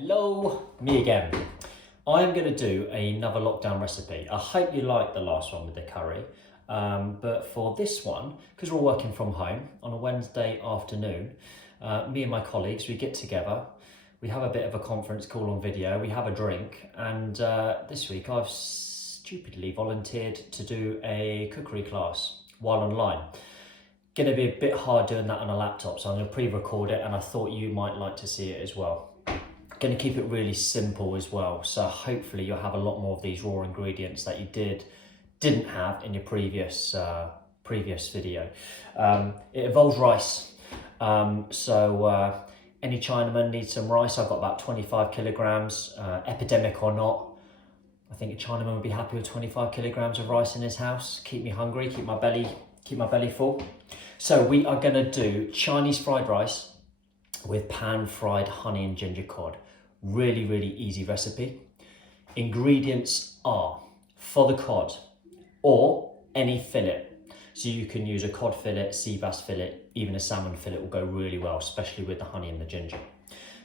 Hello, me again. I'm going to do another lockdown recipe. I hope you liked the last one with the curry, but for this one, because we're working from home on a Wednesday afternoon, me and my colleagues, we get together, we have a bit of a conference call on video, we have a drink, and this week I've stupidly volunteered to do a cookery class while online. Going to be a bit hard doing that on a laptop, so I'm going to pre-record it, and I thought you might like to see it as well. Going to keep it really simple as well, so hopefully you'll have a lot more of these raw ingredients that you didn't have in your previous video. It involves rice, so any Chinaman needs some rice. I've got about 25 kilograms, epidemic or not. I think a Chinaman would be happy with 25 kilograms of rice in his house. Keep me hungry, keep my belly full. So we are going to do Chinese fried rice with pan-fried honey and ginger cod. Really, really easy recipe. Ingredients are, for the cod, or any fillet. So you can use a cod fillet, sea bass fillet, even a salmon fillet will go really well, especially with the honey and the ginger.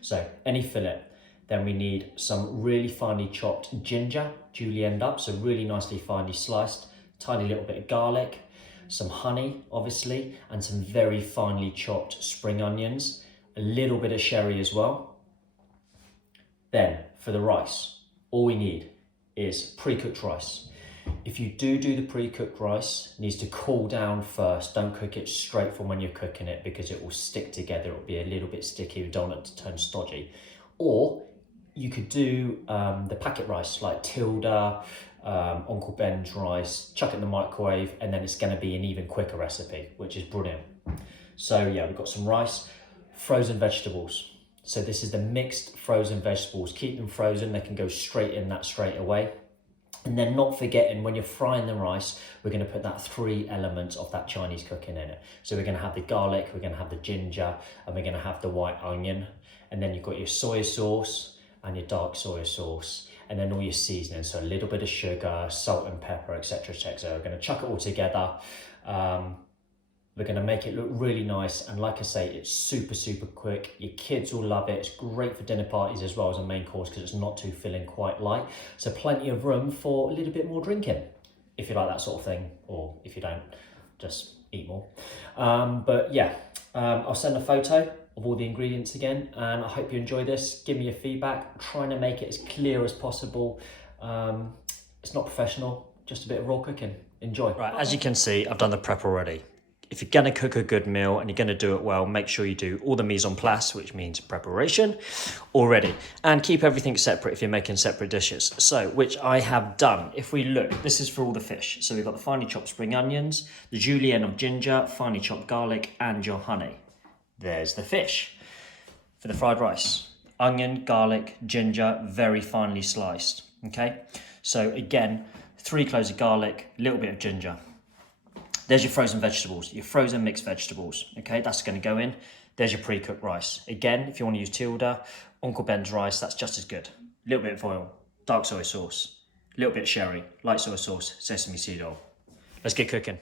So any fillet. Then we need some really finely chopped ginger, julienne up, so really nicely finely sliced, tiny little bit of garlic, some honey, obviously, and some very finely chopped spring onions, a little bit of sherry as well. Then for the rice, all we need is pre-cooked rice. If you do the pre-cooked rice, it needs to cool down first. Don't cook it straight from when you're cooking it because it will stick together. It will be a little bit sticky. You don't want it to turn stodgy. Or you could do the packet rice like Tilda, Uncle Ben's rice, chuck it in the microwave, and then it's going to be an even quicker recipe, which is brilliant. So yeah, we've got some rice, frozen vegetables. So this is the mixed frozen vegetables. Keep them frozen, they can go straight in that straight away. And then not forgetting, when you're frying the rice, we're going to put that 3 elements of that Chinese cooking in it. So we're going to have the garlic, we're going to have the ginger, and we're going to have the white onion. And then you've got your soy sauce and your dark soy sauce, and then all your seasoning. So a little bit of sugar, salt and pepper, etc, etc. We're going to chuck it all together. We're going to make it look really nice, and like I say, it's super quick. Your kids will love it. It's great for dinner parties as well as a main course because it's not too filling, quite light. So plenty of room for a little bit more drinking, if you like that sort of thing, or if you don't, just eat more. But yeah, I'll send a photo of all the ingredients again, and I hope you enjoy this. Give me your feedback. I'm trying to make it as clear as possible. It's not professional, just a bit of raw cooking. Enjoy. Right, as you can see, I've done the prep already. If you're going to cook a good meal and you're going to do it well, make sure you do all the mise en place, which means preparation, already. And keep everything separate if you're making separate dishes. So, which I have done. If we look, this is for all the fish. So we've got the finely chopped spring onions, the julienne of ginger, finely chopped garlic, and your honey. There's the fish. For the fried rice, onion, garlic, ginger, very finely sliced. Okay, so again, 3 cloves of garlic, a little bit of ginger. There's your frozen vegetables, your frozen mixed vegetables. Okay, that's going to go in. There's your pre-cooked rice. Again, if you want to use Tilda, Uncle Ben's rice, that's just as good. A little bit of oil, dark soy sauce, a little bit of sherry, light soy sauce, sesame seed oil. Let's get cooking.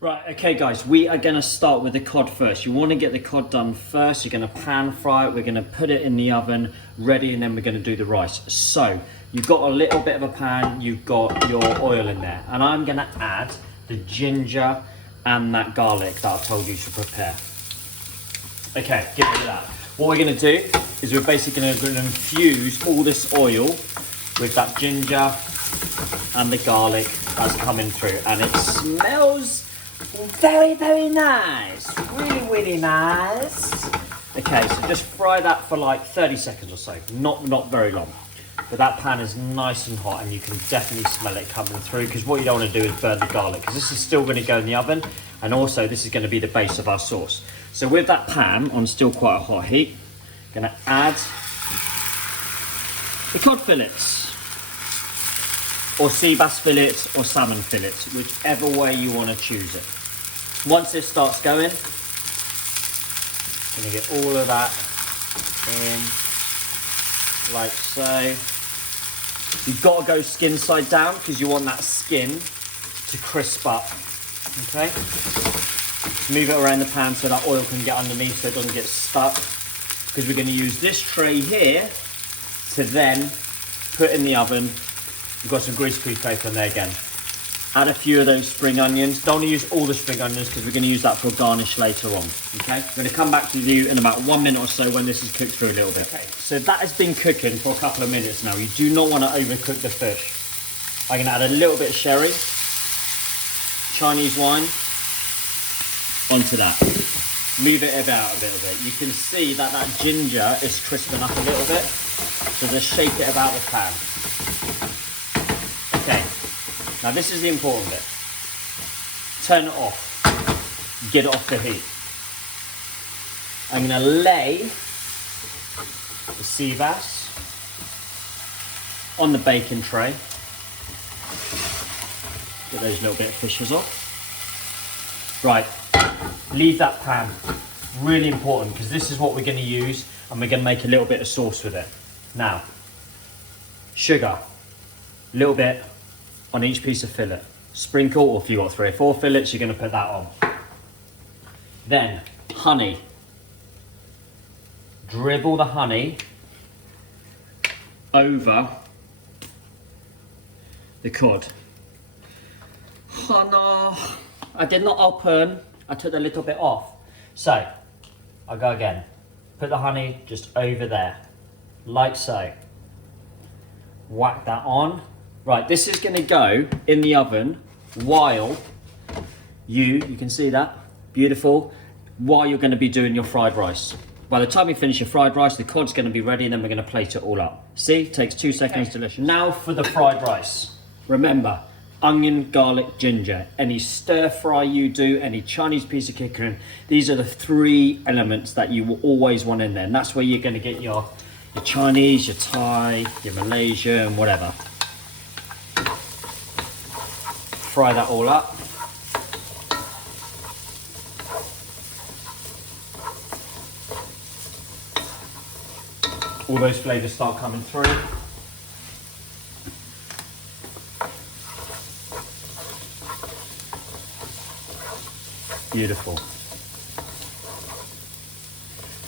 Right, okay guys, we are going to start with the cod first. You want to get the cod done first. You're going to pan fry it. We're going to put it in the oven ready, and then we're going to do the rice. So you've got a little bit of a pan, you've got your oil in there, and I'm going to add the ginger and that garlic that I told you to prepare. Okay, get rid of that. What we're going to do is we're basically going to infuse all this oil with that ginger and the garlic that's coming through, and it smells very nice, really nice. Okay, so just fry that for like 30 seconds or so, not very long, but that pan is nice and hot and you can definitely smell it coming through, because what you don't want to do is burn the garlic, because this is still going to go in the oven, and also this is going to be the base of our sauce. So with that pan on still quite a hot heat, I'm going to add the cod fillets, or sea bass fillets, or salmon fillets, whichever way you want to choose it. Once this starts going, I'm going to get all of that in, like so. You've got to go skin side down because you want that skin to crisp up, okay? Just move it around the pan so that oil can get underneath so it doesn't get stuck. Because we're going to use this tray here to then put in the oven. We've got some greaseproof paper on there again. Add a few of those spring onions. Don't want to use all the spring onions because we're going to use that for garnish later on. Okay, I'm going to come back to you in about 1 minute or so when this is cooked through a little bit. Okay, so that has been cooking for a couple of minutes now. You do not want to overcook the fish. I'm going to add a little bit of sherry, Chinese wine, onto that. Move it about a little bit. You can see that that ginger is crisping up a little bit. So just shake it about the pan. Okay, now this is the important bit. Turn it off. Get it off the heat. I'm going to lay the sea bass on the baking tray. Get those little bit of fishes off. Right, leave that pan. Really important because this is what we're going to use and we're going to make a little bit of sauce with it. Now, sugar, a little bit on each piece of fillet. Sprinkle, or if you've got 3 or 4 fillets, you're going to put that on. Then, honey. Dribble the honey over the cod. Oh no, I did not open. I took a little bit off. So, I'll go again. Put the honey just over there, like so. Whack that on. Right, this is gonna go in the oven while you can see that, beautiful, while you're gonna be doing your fried rice. By the time you finish your fried rice, the cod's gonna be ready and then we're gonna plate it all up. See, takes 2 seconds, delicious. Now for the fried rice. Remember, onion, garlic, ginger. Any stir fry you do, any Chinese piece of chicken, these are the 3 elements that you will always want in there. And that's where you're gonna get your Chinese, your Thai, your Malaysian, whatever. Fry that all up. All those flavours start coming through. Beautiful.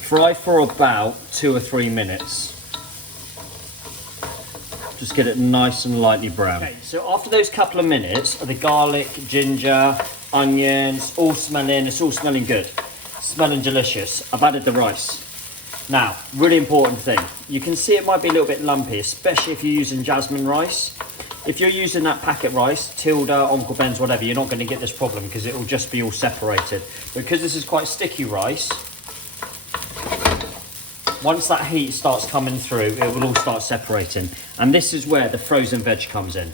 Fry for about 2 or 3 minutes. Just get it nice and lightly brown. Okay, so after those couple of minutes, the garlic, ginger, onions, all smelling, it's all smelling good. Smelling delicious. I've added the rice. Now, really important thing. You can see it might be a little bit lumpy, especially if you're using jasmine rice. If you're using that packet rice, Tilda, Uncle Ben's, whatever, you're not going to get this problem because it will just be all separated. Because this is quite sticky rice, once that heat starts coming through, it will all start separating. And this is where the frozen veg comes in.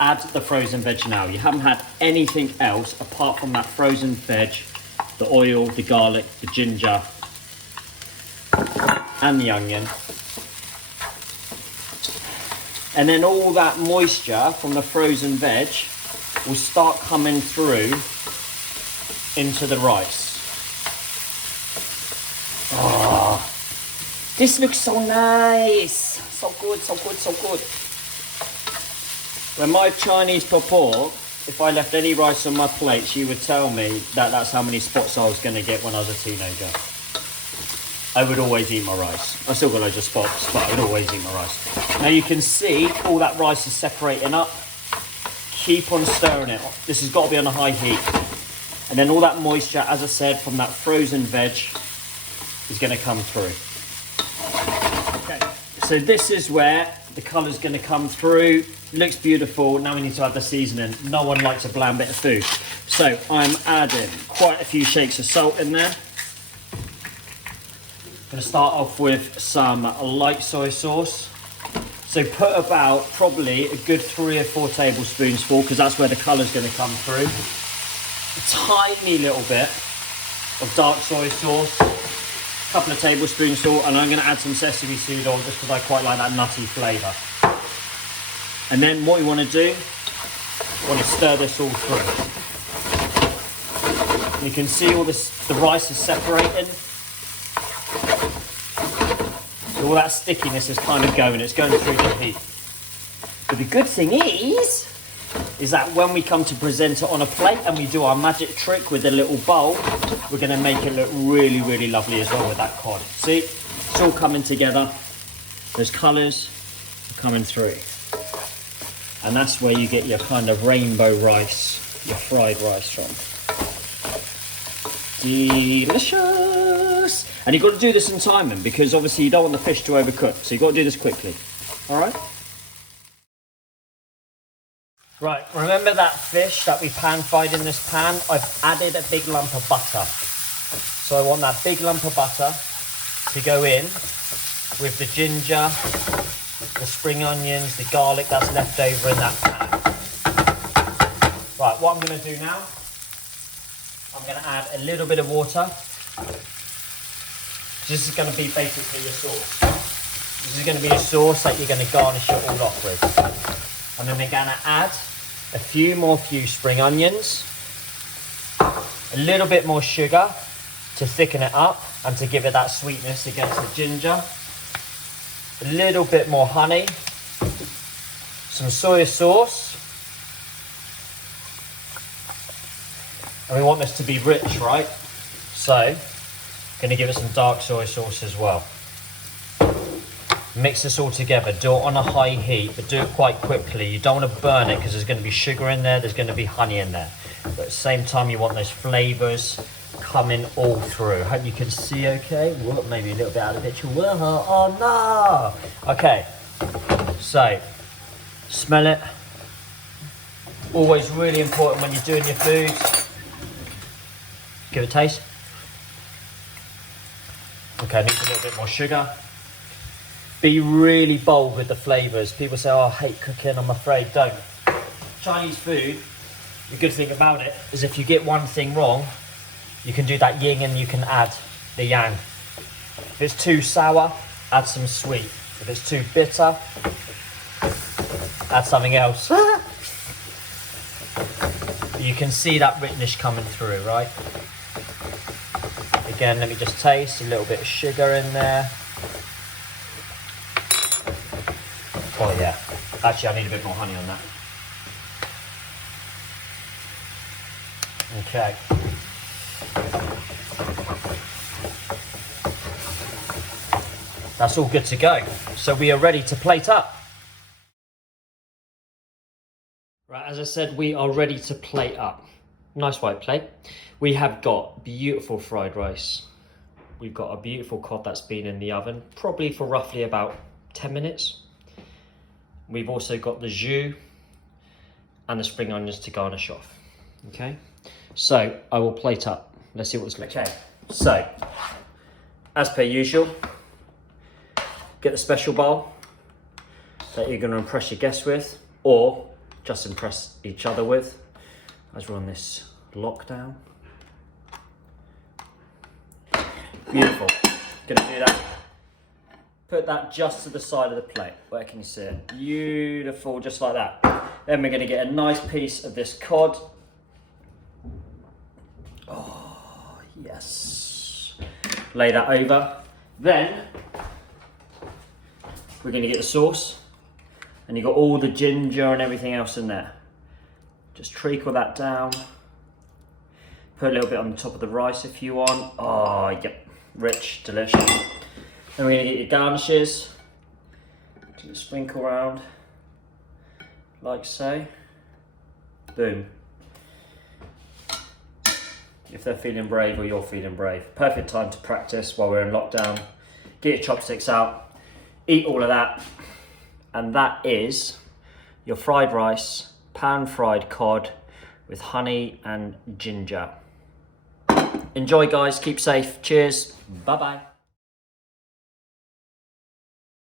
Add the frozen veg now. You haven't had anything else apart from that frozen veg, the oil, the garlic, the ginger, and the onion. And then all that moisture from the frozen veg will start coming through into the rice. Oh, this looks so nice. So good, so good, so good. When my Chinese papa, if I left any rice on my plate, she would tell me that that's how many spots I was going to get when I was a teenager. I would always eat my rice. I still got loads of spots, but I would always eat my rice. Now you can see all that rice is separating up. Keep on stirring it. This has got to be on a high heat. And then all that moisture, as I said, from that frozen veg is going to come through. Okay, so this is where the colour's going to come through. Looks beautiful. Now we need to add the seasoning. No one likes a bland bit of food. So I'm adding quite a few shakes of salt in there. Going to start off with some light soy sauce. So put about probably a good 3 or 4 tablespoons full because that's where the colour's going to come through. A tiny little bit of dark soy sauce, a couple of tablespoons salt, and I'm going to add some sesame seed oil just because I quite like that nutty flavour. And then what you want to do, you want to stir this all through. You can see all this, the rice is separating. So all that stickiness is kind of going, it's going through the heat. But the good thing is, is that when we come to present it on a plate and we do our magic trick with a little bowl, we're going to make it look really, really lovely as well with that cod. See, it's all coming together. Those colours are coming through. And that's where you get your kind of rainbow rice, your fried rice from. Delicious! And you've got to do this in timing because obviously you don't want the fish to overcook. So you've got to do this quickly. All right? Right, remember that fish that we pan-fried in this pan? I've added a big lump of butter. So I want that big lump of butter to go in with the ginger, the spring onions, the garlic that's left over in that pan. Right, what I'm going to do now, I'm going to add a little bit of water. This is going to be basically your sauce. This is going to be a sauce that you're going to garnish it all off with. And then we're going to add a few spring onions, a little bit more sugar to thicken it up and to give it that sweetness against the ginger, a little bit more honey, some soy sauce, and we want this to be rich, right? So, going to give it some dark soy sauce as well. Mix this all together, do it on a high heat, but do it quite quickly. You don't want to burn it because there's going to be sugar in there, there's going to be honey in there. But at the same time, you want those flavours coming all through. Hope you can see okay. Whoa, maybe a little bit out of picture. Whoa, oh no! Okay, so, smell it. Always really important when you're doing your food. Give it a taste. Okay, needs a little bit more sugar. Be really bold with the flavours. People say, oh, I hate cooking, I'm afraid. Don't. Chinese food, the good thing about it is if you get one thing wrong, you can do that yin and you can add the yang. If it's too sour, add some sweet. If it's too bitter, add something else. You can see that richness coming through, right? Again, let me just taste a little bit of sugar in there. Oh yeah, actually I need a bit more honey on that. Okay. That's all good to go. So we are ready to plate up. Right, as I said, we are ready to plate up. Nice white plate. We have got beautiful fried rice. We've got a beautiful cod that's been in the oven, probably for roughly about 10 minutes. We've also got the jus and the spring onions to garnish off. Okay, so I will plate up. Let's see what's looking. Okay, so as per usual, get the special bowl that you're going to impress your guests with, or just impress each other with, as we're on this lockdown. Beautiful. Gonna do that. Put that just to the side of the plate. Where can you see it? Beautiful, just like that. Then we're going to get a nice piece of this cod. Oh, yes. Lay that over. Then we're going to get the sauce. And you've got all the ginger and everything else in there. Just treacle that down. Put a little bit on the top of the rice if you want. Oh, yep. Rich, delicious. Then we're going to get your garnishes, just sprinkle around, like so. Boom. If they're feeling brave or you're feeling brave. Perfect time to practice while we're in lockdown. Get your chopsticks out, eat all of that, and that is your fried rice, pan-fried cod with honey and ginger. Enjoy guys, keep safe, cheers, bye-bye.